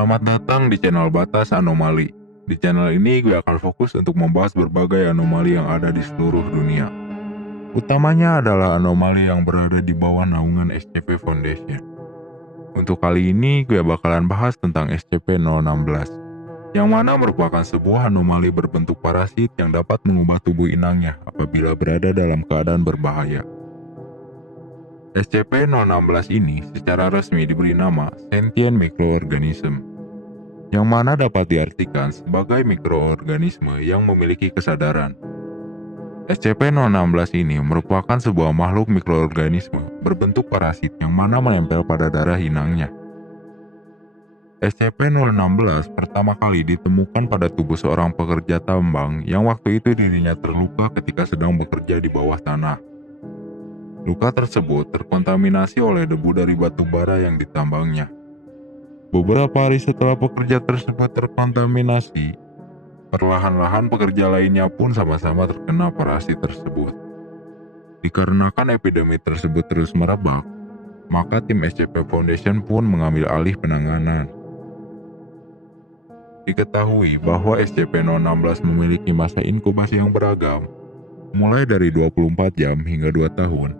Selamat datang di channel Batas Anomali. Di channel ini gue akan fokus untuk membahas berbagai anomali yang ada di seluruh dunia. Utamanya adalah anomali yang berada di bawah naungan SCP Foundation. Untuk kali ini gue bakalan bahas tentang SCP-016, yang mana merupakan sebuah anomali berbentuk parasit yang dapat mengubah tubuh inangnya apabila berada dalam keadaan berbahaya. SCP-016 ini secara resmi diberi nama Sentient Microorganism, yang mana dapat diartikan sebagai mikroorganisme yang memiliki kesadaran. SCP-016 ini merupakan sebuah makhluk mikroorganisme berbentuk parasit yang mana menempel pada darah inangnya. SCP-016 pertama kali ditemukan pada tubuh seorang pekerja tambang yang waktu itu dirinya terluka ketika sedang bekerja di bawah tanah. Luka tersebut terkontaminasi oleh debu dari batu bara yang ditambangnya. Beberapa hari setelah pekerja tersebut terkontaminasi, perlahan-lahan pekerja lainnya pun sama-sama terkena parasit tersebut. Dikarenakan epidemi tersebut terus merebak, maka tim SCP Foundation pun mengambil alih penanganan. Diketahui bahwa SCP-016 memiliki masa inkubasi yang beragam, mulai dari 24 jam hingga 2 tahun.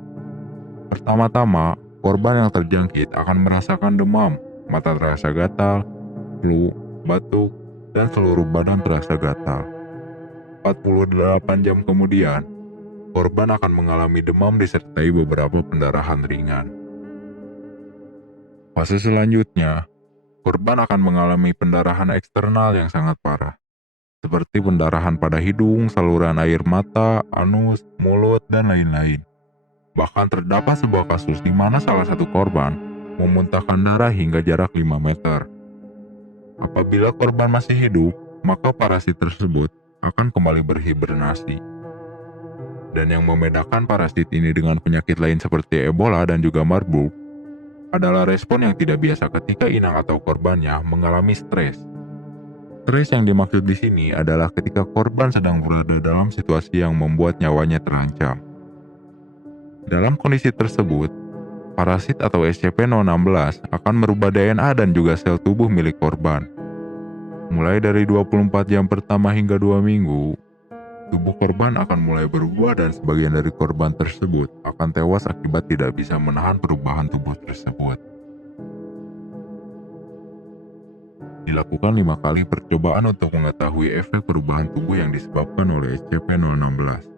Pertama-tama, korban yang terjangkit akan merasakan demam, mata terasa gatal, flu, batuk, dan seluruh badan terasa gatal. 48 jam kemudian, korban akan mengalami demam disertai beberapa pendarahan ringan. Fase selanjutnya, korban akan mengalami pendarahan eksternal yang sangat parah, seperti pendarahan pada hidung, saluran air mata, anus, mulut, dan lain-lain. Bahkan terdapat sebuah kasus di mana salah satu korban memuntahkan darah hingga jarak 5 meter. Apabila korban masih hidup, maka parasit tersebut akan kembali berhibernasi. Dan yang membedakan parasit ini dengan penyakit lain seperti Ebola dan juga Marburg adalah respon yang tidak biasa ketika inang atau korbannya mengalami stres. Stres yang dimaksud di sini adalah ketika korban sedang berada dalam situasi yang membuat nyawanya terancam. Dalam kondisi tersebut, parasit atau SCP-016 akan merubah DNA dan juga sel tubuh milik korban. Mulai dari 24 jam pertama hingga 2 minggu, tubuh korban akan mulai berubah dan sebagian dari korban tersebut akan tewas akibat tidak bisa menahan perubahan tubuh tersebut. Dilakukan 5 kali percobaan untuk mengetahui efek perubahan tubuh yang disebabkan oleh SCP-016.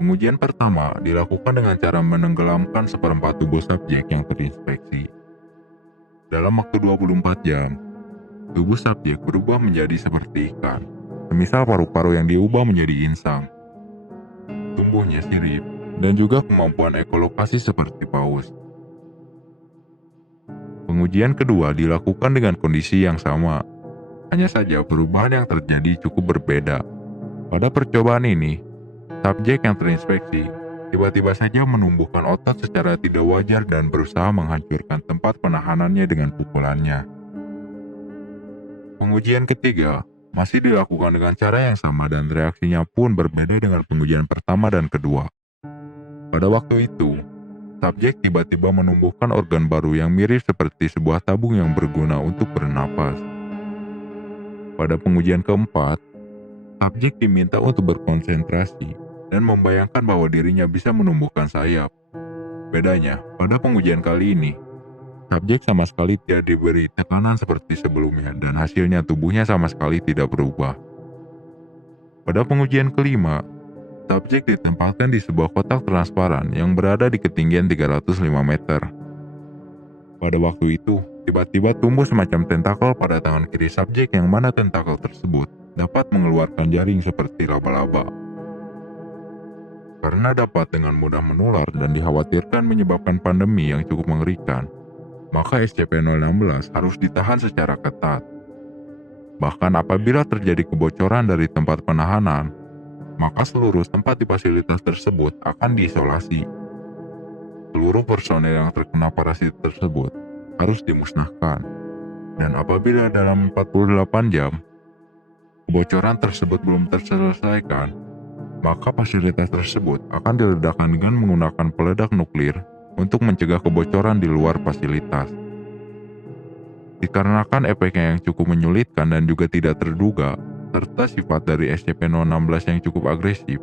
Pengujian pertama dilakukan dengan cara menenggelamkan seperempat tubuh subjek yang terinfeksi. Dalam waktu 24 jam, tubuh subjek berubah menjadi seperti ikan, semisal paru-paru yang diubah menjadi insang. Tubuhnya sirip, dan juga kemampuan ekolokasi seperti paus. Pengujian kedua dilakukan dengan kondisi yang sama, hanya saja perubahan yang terjadi cukup berbeda. Pada percobaan ini, subjek yang terinfeksi tiba-tiba saja menumbuhkan otot secara tidak wajar dan berusaha menghancurkan tempat penahanannya dengan pukulannya. Pengujian ketiga masih dilakukan dengan cara yang sama dan reaksinya pun berbeda dengan pengujian pertama dan kedua. Pada waktu itu, subjek tiba-tiba menumbuhkan organ baru yang mirip seperti sebuah tabung yang berguna untuk bernapas. Pada pengujian keempat, subjek diminta untuk berkonsentrasi dan membayangkan bahwa dirinya bisa menumbuhkan sayap. Bedanya, pada pengujian kali ini, subjek sama sekali tidak diberi tekanan seperti sebelumnya dan hasilnya tubuhnya sama sekali tidak berubah. Pada pengujian kelima, subjek ditempatkan di sebuah kotak transparan yang berada di ketinggian 305 meter. Pada waktu itu, tiba-tiba tumbuh semacam tentakel pada tangan kiri subjek yang mana tentakel tersebut dapat mengeluarkan jaring seperti laba-laba. Karena dapat dengan mudah menular dan dikhawatirkan menyebabkan pandemi yang cukup mengerikan, maka SCP-016 harus ditahan secara ketat. Bahkan apabila terjadi kebocoran dari tempat penahanan, maka seluruh tempat di fasilitas tersebut akan diisolasi. Seluruh personel yang terkena parasit tersebut harus dimusnahkan. Dan apabila dalam 48 jam, kebocoran tersebut belum terselesaikan, maka fasilitas tersebut akan diledakkan dengan menggunakan peledak nuklir untuk mencegah kebocoran di luar fasilitas. Dikarenakan efeknya yang cukup menyulitkan dan juga tidak terduga, serta sifat dari SCP-016 yang cukup agresif,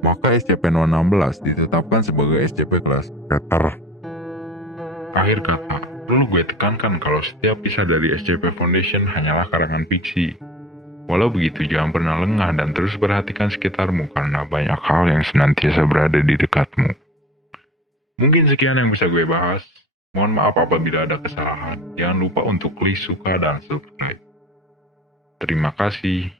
maka SCP-016 ditetapkan sebagai SCP kelas Keter. Akhir kata, perlu gue tekankan kalau setiap kisah dari SCP Foundation hanyalah karangan fiksi. Walau begitu, jangan pernah lengah dan terus perhatikan sekitarmu karena banyak hal yang senantiasa berada di dekatmu. Mungkin sekian yang bisa gue bahas. Mohon maaf apabila ada kesalahan. Jangan lupa untuk klik suka dan subscribe. Terima kasih.